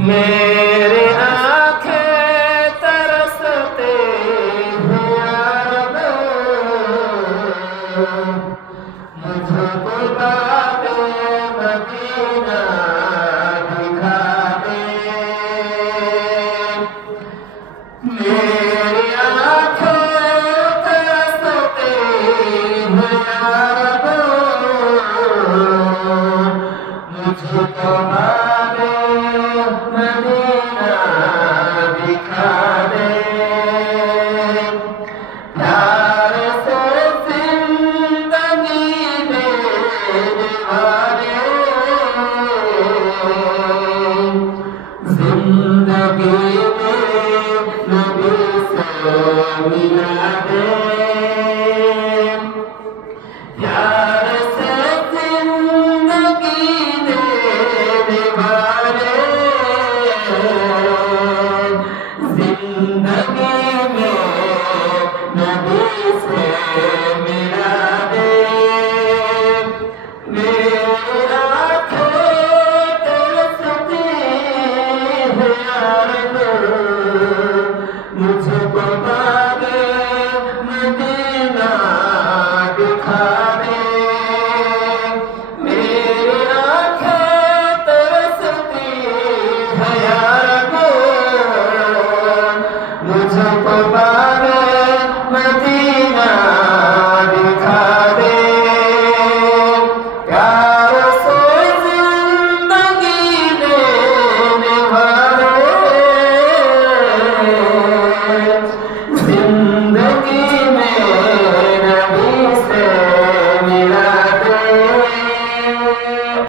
मेरी आंखें तरसते हैं यार, मुझको बाबे मदीना दिखा दे। मेरी आंखें तरसते हैं यार, मुझको बाबे मदीना दिखा दे। प्यार से जिंदगी देने वाले, जिंदगी